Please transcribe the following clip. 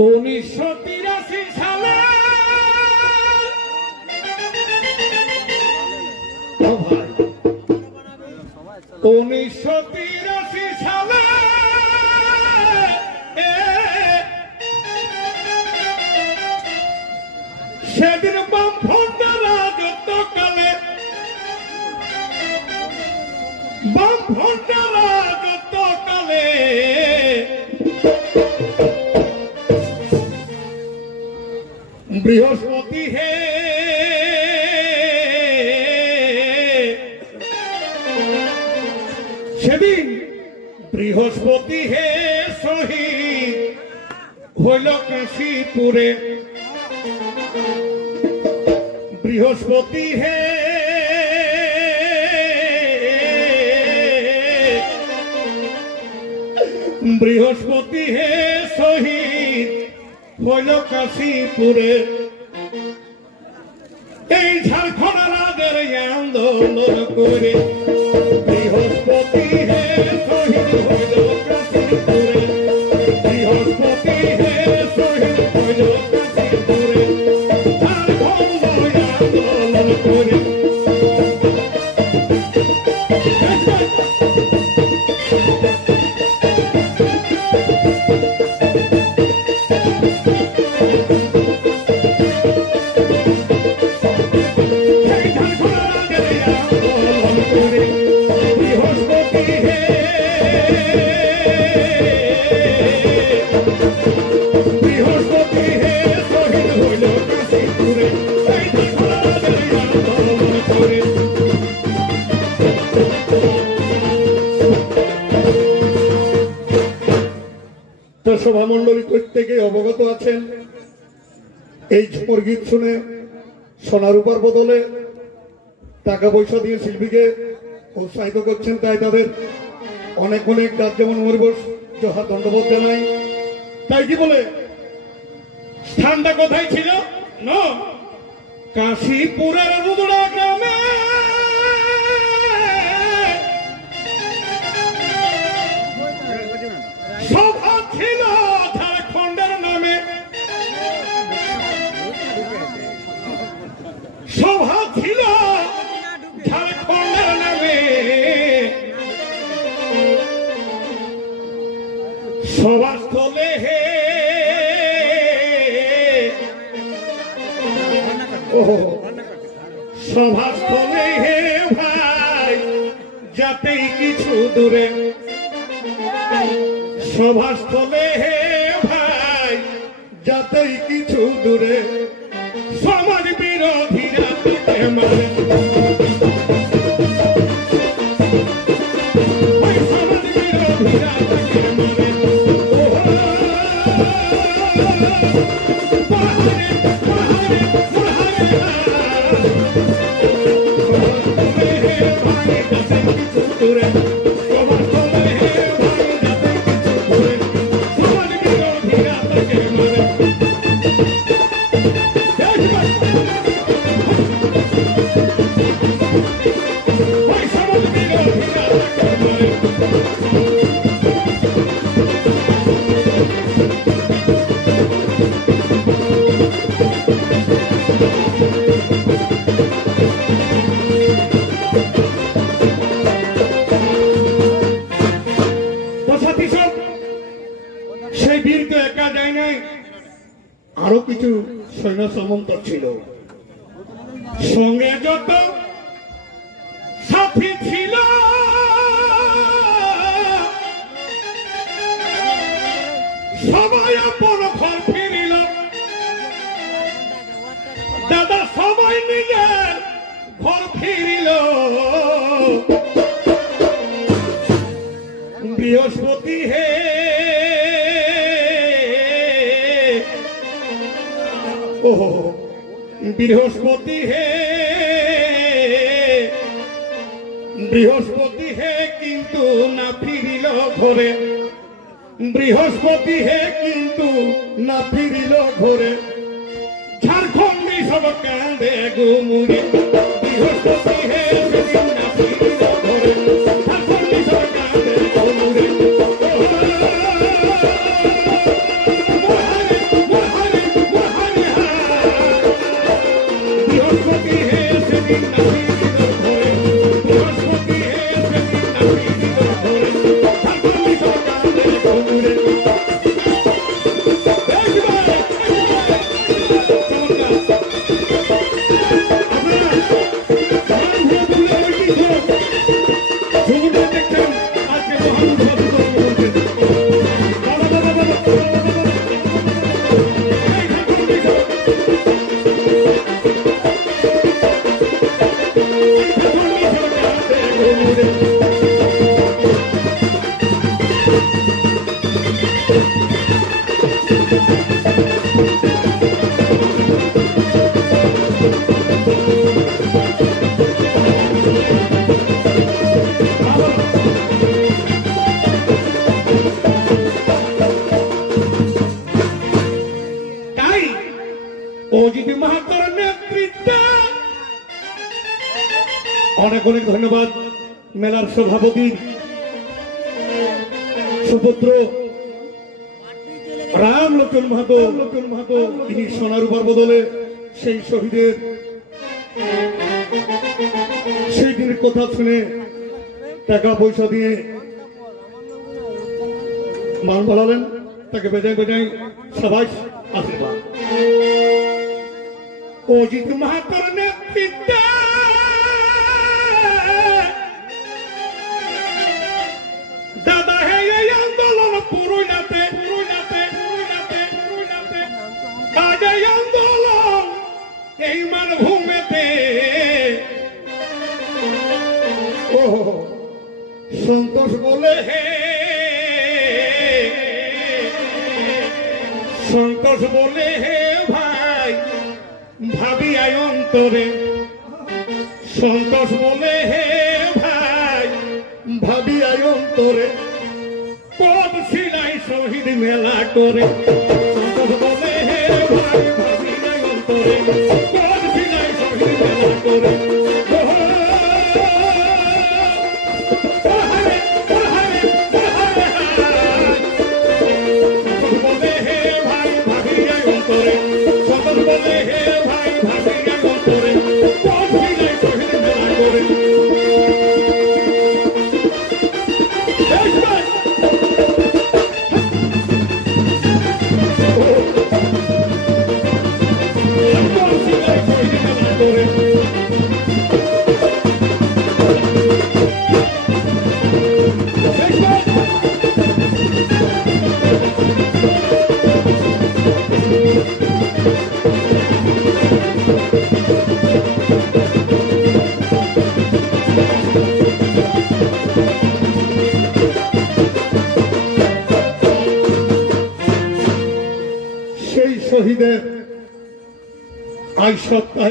1983 সালে 1983 সালে সেদিন বামফ্রন্টের রাজত্বকালে বৃহস্পতি হে সেদিন বৃহস্পতি হে শহীদ হইল কাশীপুরে বৃহস্পতি হে বৃহস্পতি হে শহীদ হইল কাশীপুরে এই ঝাড়খণ্ড রাজের আন্দোলন করে বৃহস্পতি হে শহীদ হইল কাশীপুরে বৃহস্পতি হে শহীদ হইল কাশীপুরে ঝাড়খণ্ড আন্দোলন করে সভামণ্ডলী প্রত্যেকে অবগত আছেন এই ঝুমুর গীত শুনে সোনারূপার বদলে টাকা পয়সা দিয়ে শিল্পীকে উৎসাহিত করছেন, তাই তাদের অনেক অনেক যেমন মরিবস জোহার দণ্ডবোধ জানাই। তাই কি বলে স্থানটা কোথায় ছিল? কাশীপুরের রুদুড়া গ্রামে সভা ছিল ঝাড়খণ্ডের নামে, সভা ছিল ঝাড়খণ্ডের নামে, সভাস্থলে হে সভাস্থলে হে ভাই যাতেই কিছু দূরে সভাস্থলে হে ভাই যাতেই কিছু দূরে সমাজ বিরোধীরা তাকে মারে সমাজ বিরোধীরা তাকে মারে সেই বীর তো একা যায় নাই, আরো কিছু সৈন্য সামন্ত ছিল, সঙ্গে যত সাথী ছিল সবাই আপন ঘর ফিরিল, দাদা সবাই নিজের ঘর ফিরিল। বৃহস্পতি হে বৃহস্পতি হে বৃহস্পতি হে কিন্তু না ফিরিল ঘরে, বৃহস্পতি হে কিন্তু না ফিরিল ঘরে, ঝাড়খণ্ডী সব কাঁদে গুমুরে বৃহস্পতি হে না ফিরিল ঘরে, ঝাড়খণ্ডী সব কাঁদে গুমুরে। অজিত মাহাতোর নেতৃত্বে অনেক অনেক ধন্যবাদ মেলার সভাপতি সুপুত্র রামলোচন মাহাতো তিনি সোনারূপার বদলে সেই শহীদের সেই দিনের কথা শুনে টাকা পয়সা দিয়ে মান বাড়ালেন, তাকে বেজায় বেজায় সবাই আশীর্বাদ। অজিত মাহাতোর নেতৃত্বে দাদা হে এই আন্দোলন পুরুলিয়াতে আজ এই আন্দোলন এই মানভূমিতে ও সন্তোষ বলে হে সন্তোষ বলে হে ভাই ভাবি আয় অন্তরে সন্তোষ বলে হে ভাই ভাবি আয় অন্তরে পদ সিলাই শহীদ মেলা করে সন্তোষ বলে হে ভাই ভাবি আয় অন্তরে পদ সিলাই শহীদ মেলা করে সেই শহীদের আজ সপ্তাহে